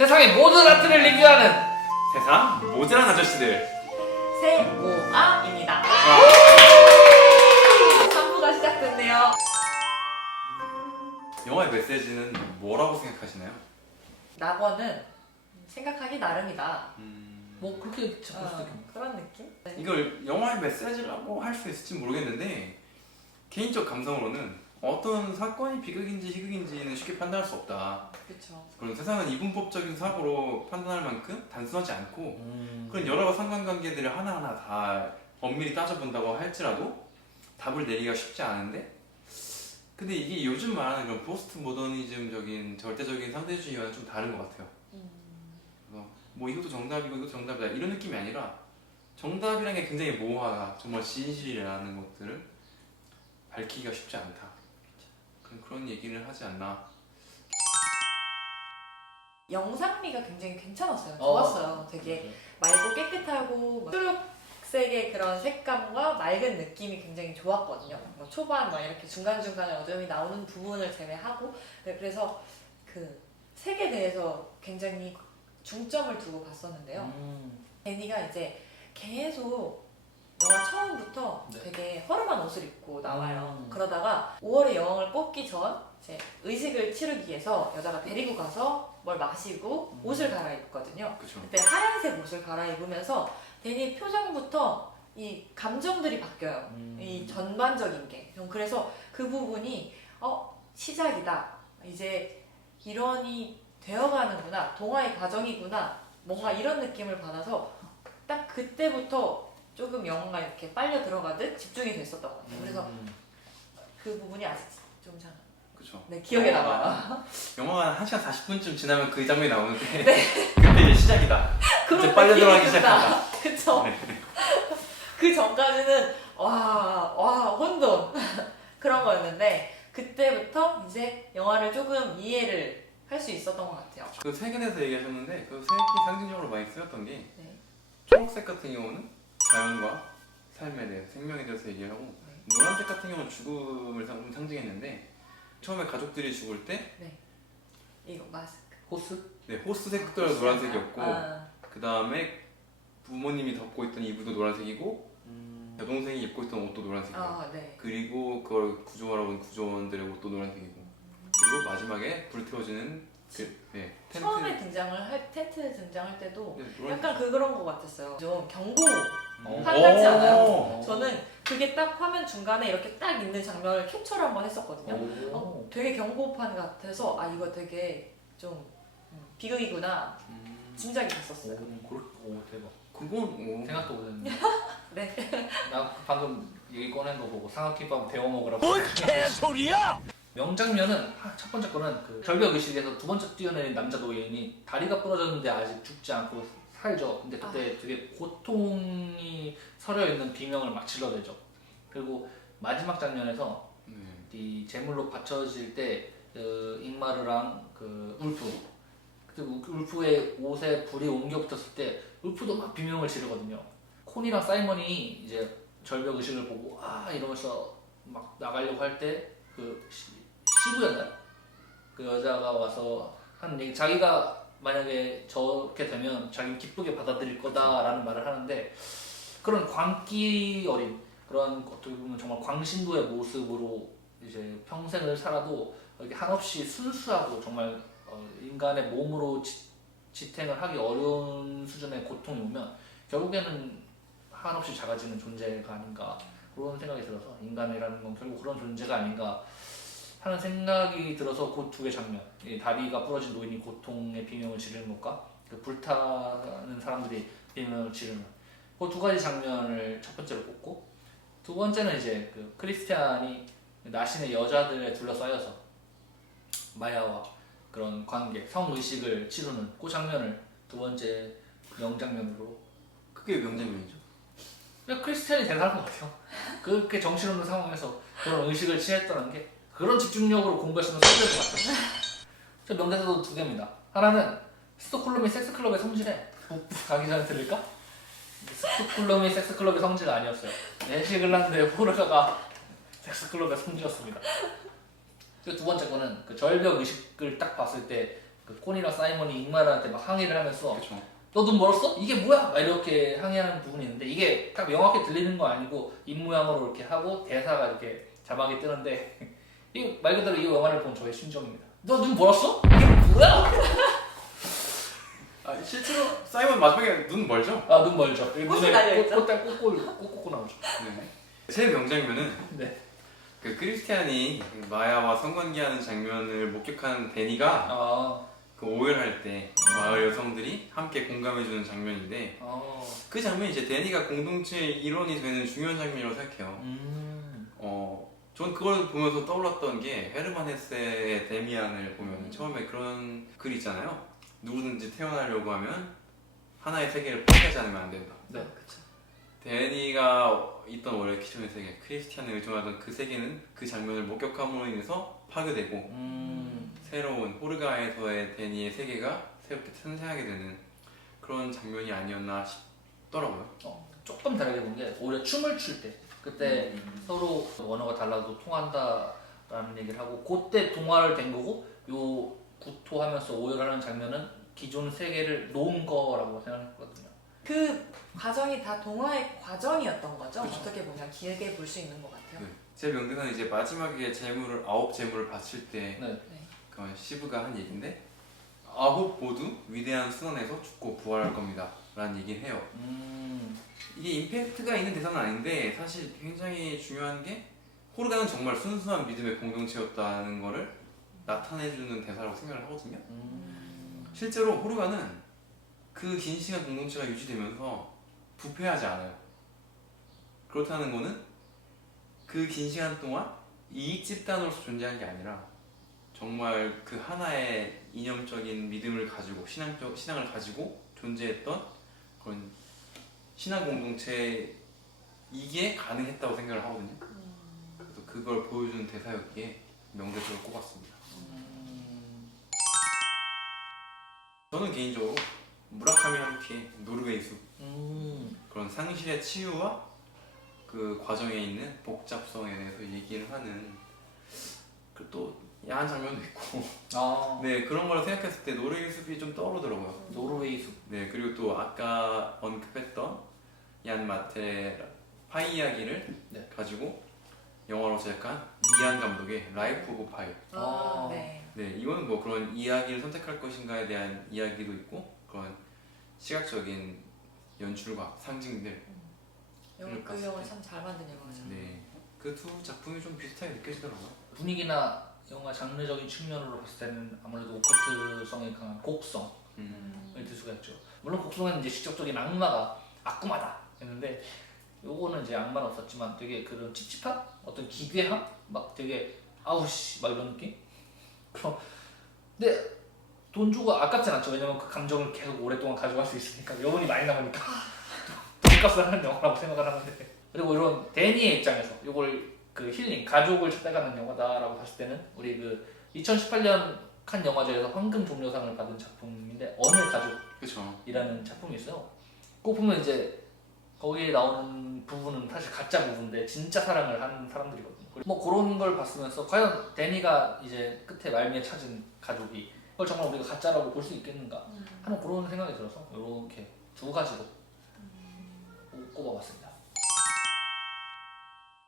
세상의 모든 아트를 리뷰하는 세상 모자란 아저씨들 세모아입니다. 3부가 시작됐네요. 영화의 메시지는 뭐라고 생각하시나요? 낙원은 생각하기 나름이다. 뭐 그렇게 볼 수도 있겠네. 그런 느낌? 네. 이걸 영화의 메시지라고 할 수 있을지 모르겠는데 개인적 감성으로는 어떤 사건이 비극인지 희극인지는 쉽게 판단할 수 없다. 그렇죠. 그런 세상은 이분법적인 사고로 판단할 만큼 단순하지 않고 그런 여러 상관관계들을 하나하나 다 엄밀히 따져본다고 할지라도 답을 내리기가 쉽지 않은데, 근데 이게 요즘 말하는 그런 포스트 모더니즘적인 절대적인 상대주의와는 좀 다른 것 같아요. 그래서 뭐 이것도 정답이고 이것도 정답이다 이런 느낌이 아니라 정답이라는 게 굉장히 모호하다, 정말 진실이라는 것들을 밝히기가 쉽지 않다, 그런 얘기를 하지 않나. 영상미가 굉장히 괜찮았어요. 좋았어요. 되게 맑고 깨끗하고 막 초록색의 그런 색감과 맑은 느낌이 굉장히 좋았거든요. 뭐 초반 막 이렇게 중간중간에 어둠이 나오는 부분을 제외하고, 네, 그래서 그 색에 대해서 굉장히 중점을 두고 봤었는데요. 애니가 이제 계속 영화 처음부터 네. 되게 허름한 옷을 입고 나와요. 음. 그러다가 5월의 여왕을 뽑기 전 이제 의식을 치르기 위해서 여자가 데리고 가서 뭘 마시고 옷을 갈아입거든요. 그렇죠. 그때 하얀색 옷을 갈아입으면서 데니 표정부터 이 감정들이 바뀌어요. 이 전반적인 게. 그래서 그 부분이 시작이다. 이제 일원이 되어가는구나. 동화의 과정이구나. 뭔가 이런 느낌을 받아서 딱 그때부터 조금 영화가 이렇게 빨려 들어가듯 집중이 됐었던 것 같아요. 그래서 그 부분이 아직 좀 잘, 그렇죠. 네, 기억에 남아요. 영화가 1시간 40분쯤 지나면 그 장면이 나오는데 그때 이제 시작이다. 이제 빨려 들어가기 시작한다. 그쵸? 네. 그 전까지는 와 혼돈 그런 거였는데 그때부터 이제 영화를 조금 이해를 할 수 있었던 것 같아요. 그 색에 대해서 얘기하셨는데 그 색이 상징적으로 많이 쓰였던 게 네. 초록색 같은 경우는 자연과 삶에 대해서, 생명에 대해서 얘기하고, 노란색 같은 경우는 죽음을 상징했는데 처음에 가족들이 죽을 때 이거 마스크. 호스? 네, 호스 색깔 노란색이었고, 아, 그 다음에 부모님이 덮고 있던 이불도 노란색이고 여동생이 입고 있던 옷도 노란색이에요. 네. 그리고 그걸 구조하러 온 구조원들의 옷도 노란색이고, 그리고 마지막에 불태워지는 텐트. 처음에 텐트 등장할 때도 네, 노란색. 약간 그런 것 같았어요. 좀 경고판 어. 같지 않아요? 오. 저는 그게 딱 화면 중간에 이렇게 딱 있는 장면을 캡처를 한번 했었거든요. 되게 경고판 같아서 이거 되게 좀 비극이구나 짐작이 됐었어요. 오 대박. 그건 생각도 못했는데. 네. 나 방금 얘기 꺼낸 거 보고 삼각김밥 데워 먹으라고. 뭔 개소리야! 명장면은 첫 번째 거는 그 절벽 의식에서 두 번째 뛰어내린 남자 노예인이 다리가 부러졌는데 아직 죽지 않고 살죠. 근데 그때 되게 고통이 서려 있는 비명을 막 질러대죠. 그리고 마지막 장면에서 이 제물로 바쳐질 때 잉마르랑 그 울프, 그리고 울프의 옷에 불이 옮겨 붙었을 때 울프도 막 비명을 지르거든요. 콘이랑 사이먼이 이제 절벽 의식을 보고 이러면서 막 나가려고 할 때 그 시부였나요? 그 여자가 와서 하는 얘기, 자기가 만약에 저렇게 되면 자기는 기쁘게 받아들일 거다라는 말을 하는데, 그런 광기 어린 그런 어떻게 보면 정말 광신도의 모습으로 이제 평생을 살아도 이렇게 한없이 순수하고 정말 인간의 몸으로 지탱을 하기 어려운 수준의 고통이 오면 결국에는 한없이 작아지는 존재가 아닌가, 그런 생각이 들어서 인간이라는 건 결국 그런 존재가 아닌가 하는 생각이 들어서 그 두 개 장면, 이 다리가 부러진 노인이 고통의 비명을 지르는 것과 그 불타는 사람들이 비명을 지르는 그 두 가지 장면을 첫 번째로 꼽고, 두 번째는 이제 그 크리스티안이 나신의 여자들에 둘러싸여서 마야와 그런 관계, 성의식을 치르는 그 장면을 두 번째 명장면으로. 그게 명장면이죠. 그냥 크리스티안이 대단한 것 같아요. 그렇게 정신없는 상황에서 그런 의식을 취했다는 게, 그런 집중력으로 공부했으면 소리를 같았어요. 저 명대사도 두 개입니다. 하나는 스톡홀름이 섹스클럽의 성질에 가기 전에 들을까? 스톡홀름이 섹스클럽의 성질은 아니었어요. 내시글란드의 포르가가 섹스클럽의 성질이었습니다. 두 번째 거는 그 절벽 의식을 딱 봤을 때 그 코니랑 사이먼이 잉마르한테 막 항의를 하면서 그쵸. 너 눈 멀었어? 이게 뭐야? 막 이렇게 항의하는 부분이 있는데 이게 딱 명확히 들리는 거 아니고 입모양으로 이렇게 하고 대사가 이렇게 자막이 뜨는데 이 말 그대로 이 영화를 본 저의 심정입니다. 너 눈 멀었어? 이게 뭐야? 아, 실제로 사이먼 마지막에 눈 멀죠? 아 눈 멀죠. 꽃이 달려있죠? 꽃달 꽂고 나오죠. 네. 제 명장면은 네. 그 크리스티안이 마야와 성관계하는 장면을 목격한 데니가 아, 그 오열할 때 마을 여성들이 함께 공감해주는 장면인데 그 장면이 이제 데니가 공동체의 일원이 되는 중요한 장면이라고 생각해요. 전 그걸 보면서 떠올랐던 게 헤르만 헤세의 데미안을 보면 처음에 그런 글 있잖아요. 누구든지 태어나려고 하면 하나의 세계를 포기하지 않으면 안 된다. 네. 그쵸. 데니가 있던 원래 기존의 세계, 크리스티안을 의존하던 그 세계는 그 장면을 목격함으로 인해서 파괴되고 새로운 호르가에서의 데니의 세계가 새롭게 탄생하게 되는 그런 장면이 아니었나 싶더라고요. 조금 다르게 본 게 오히려 춤을 출 때 그때 서로 언어가 달라도 통한다라는 얘기를 하고 그때 동화를 된 거고 요 구토하면서 오열하는 장면은 기존 세계를 놓은 거라고 생각했거든요. 그 과정이 다 동화의 과정이었던 거죠. 그쵸. 어떻게 보면 길게 볼 수 있는 것 같아요. 네. 제 명대사는 이제 마지막에 재물을 9재물을 바칠 때 네. 그 시브가 한 얘긴데 9 모두 위대한 순환에서 죽고 부활할 겁니다 라는 얘기를 해요. 이게 임팩트가 있는 대사는 아닌데 사실 굉장히 중요한 게 호르가는 정말 순수한 믿음의 공동체였다는 거를 나타내주는 대사라고 생각을 하거든요. 실제로 호르가는 그 긴 시간 공동체가 유지되면서 부패하지 않아요. 그렇다는 거는 그 긴 시간 동안 이익 집단으로서 존재한 게 아니라 정말 그 하나의 이념적인 믿음을 가지고 신앙을 가지고 존재했던 그런 신앙 공동체 이게 가능했다고 생각을 하거든요. 그래서 그걸 보여주는 대사였기에 명대사로 꼽았습니다. 저는 개인적으로 무라카미 하루키의 노르웨이 숲 그런 상실의 치유와 그 과정에 있는 복잡성에 대해서 얘기를 하는 그 또 야한 장면도 있고 네 그런 걸 생각했을 때 노르웨이 숲이 좀 떠오르더라고요. 노르웨이 숲. 네 그리고 또 아까 언급했던 얀 마테 파이 이야기를 네. 가지고 영화로 제작한 이안 감독의 라이프 오브 파이. 네. 네 이거는 뭐 그런 이야기를 선택할 것인가에 대한 이야기도 있고 그런 시각적인 연출과 상징들. 그 영화 참 잘 만든 영화죠. 네. 그 두 작품이 좀 비슷하게 느껴지더라고요. 분위기나 영화 장르적인 측면으로 봤을 때는 아무래도 오컬트성이 강한 곡성을 들 수가 있죠. 물론 곡성은 이제 직접적인 악마가 악구마다 했는데 요거는 이제 악마는 없었지만 되게 그런 찝찝한 어떤 기괴함 막 되게 아우씨 막 이런 느낌. 그럼 근데 돈 주고 아깝진 않죠. 왜냐면 그 감정을 계속 오랫동안 가져갈 수 있으니까 여운이 많이 남으니까 돈값을 하는 영화라고 생각을 하는데 그리고 이런 데니의 입장에서 요걸 그 힐링 가족을 찾아가는 영화다라고 봤을 때는 우리 그 2018년 칸 영화제에서 황금 종려상을 받은 작품인데 어느 가족이라는 그쵸. 작품이 있어요. 꼭 보면 이제 거기에 나오는 부분은 사실 가짜 부분인데 진짜 사랑을 하는 사람들이거든요. 뭐 그런 걸 봤으면서 과연 데니가 이제 끝에 말미에 찾은 가족이 그걸 정말 우리가 가짜라고 볼 수 있겠는가 하는 그런 생각이 들어서 이렇게 두 가지로 꼽아봤습니다.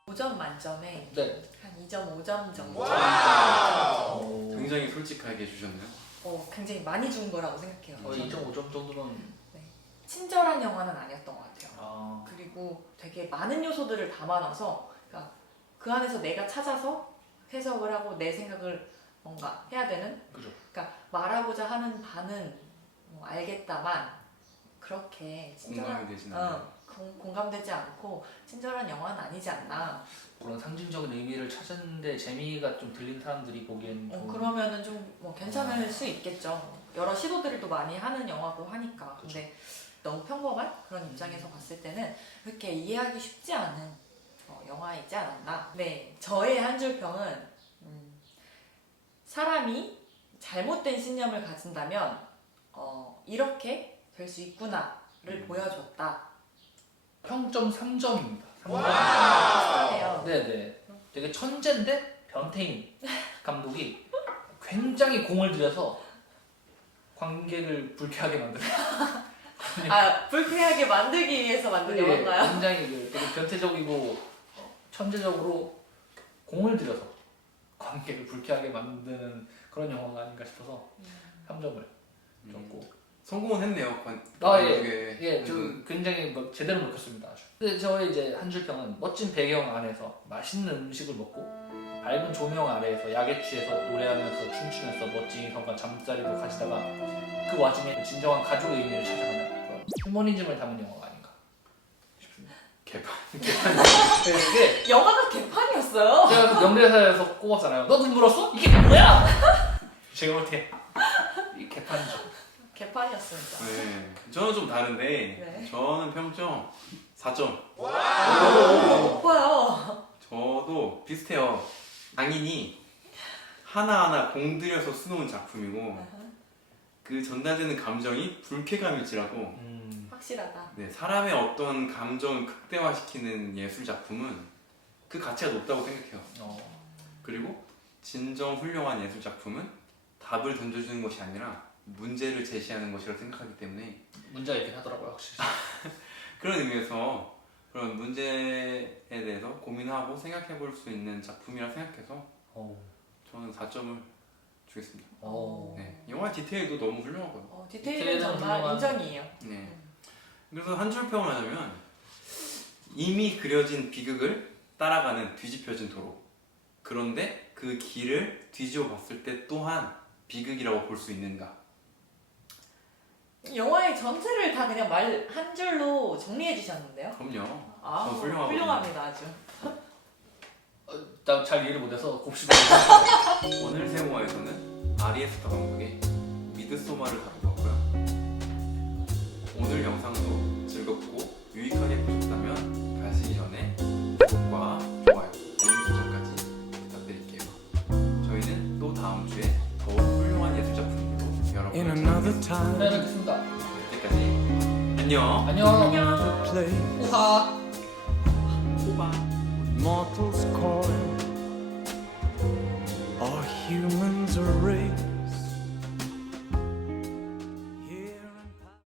5점 만점에 네. 한 2.5점 정도. 굉장히 솔직하게 해주셨네요. 굉장히 많이 준 거라고 생각해요. 거의 저는. 2.5점 정도는 친절한 영화는 아니었던 것 같아요. 아, 그리고 되게 많은 요소들을 담아놔서 그러니까 그 안에서 내가 찾아서 해석을 하고 내 생각을 뭔가 해야 되는 그죠. 그러니까 말하고자 하는 바는 뭐 알겠다만 그렇게 친절한 공감이 되진 않아요. 공감되지 않고 친절한 영화는 아니지 않나. 그런 상징적인 의미를 찾았는데 재미가 좀 들린 사람들이 보기엔 좀 그러면은 좀 뭐 괜찮을 수 있겠죠. 여러 시도들을 또 많이 하는 영화고 하니까. 그쵸. 근데 너무 평범한 그런 입장에서 봤을 때는 그렇게 이해하기 쉽지 않은 영화이지 않았나. 네, 저의 한 줄 평은 사람이 잘못된 신념을 가진다면 이렇게 될 수 있구나를 보여줬다. 평점 3점입니다. 3점. 비슷하네요. 네네. 되게 천재인데 변태인 감독이 굉장히 공을 들여서 관계를 불쾌하게 만드는. 아 불쾌하게 만들기 위해서 만든 영화인가요? 굉장히 되게 변태적이고 천재적으로 공을 들여서 관계를 불쾌하게 만드는 그런 영화가 아닌가 싶어서 3점을 줬고. 성공은 했네요. 예, 저 굉장히 뭐 제대로 먹혔습니다. 아주. 근데 저의 이제 한 줄 평은 멋진 배경 안에서 맛있는 음식을 먹고 밝은 조명 아래에서 약에 취해서 노래하면서 춤추면서 멋진 이성과 잠자리도 가지다가 그 와중에 진정한 가족의 의미를 찾아가는 그런 휴머니즘을 담은 영화가 아닌가 싶습니다. 개판. 이게 영화가 개판이었어요. 제가 명대사에서 꼽았잖아요. 너 눈 물었어? 이게 뭐야? 제가 볼 때 이 개판이죠. 개판이었습니다. 네. 저는 좀 다른데 네. 저는 평점 4점. 높아요. 저도 비슷해요. 장인이 하나하나 공들여서 쓰놓은 작품이고 그 전달되는 감정이 불쾌감일지라도 확실하다. 네, 사람의 어떤 감정을 극대화시키는 예술 작품은 그 가치가 높다고 생각해요. 그리고 진정 훌륭한 예술 작품은 답을 던져주는 것이 아니라 문제를 제시하는 것이라고 생각하기 때문에 문제가 있긴 하더라고요, 확실히. 그런 의미에서 그런 문제에 대해서 고민하고 생각해 볼 수 있는 작품이라 생각해서 저는 4점을 주겠습니다. 네, 영화 디테일도 너무 훌륭하고요. 디테일은 정말 훌륭한- 인정이에요. 네. 그래서 한 줄 평을 하자면 이미 그려진 비극을 따라가는 뒤집혀진 도로. 그런데 그 길을 뒤집어 봤을 때 또한 비극이라고 볼 수 있는가? 영화의 전체를 다 그냥 말 한 줄로 정리해 주셨는데요. 그럼요. 아, 훌륭하거든요. 훌륭합니다 아주. 나 잘 이해를 못해서 곱씹어. 오늘 세모아에서는 아리에스터 감독의 미드소마를 다뤄봤고요. 오늘 영상도 즐겁고 유익하게 보셨다면 가시기 전에 구독과 좋아요, 알림 설정까지 부탁드릴게요. 저희는 또 다음 주에 더욱 훌륭한 예술 작품으로 In 여러분을 another 찾아뵙겠습니다. time, 네, 알겠습니다. 그때까지 안녕. 안녕. 안녕. 우하. 호바. mortals coil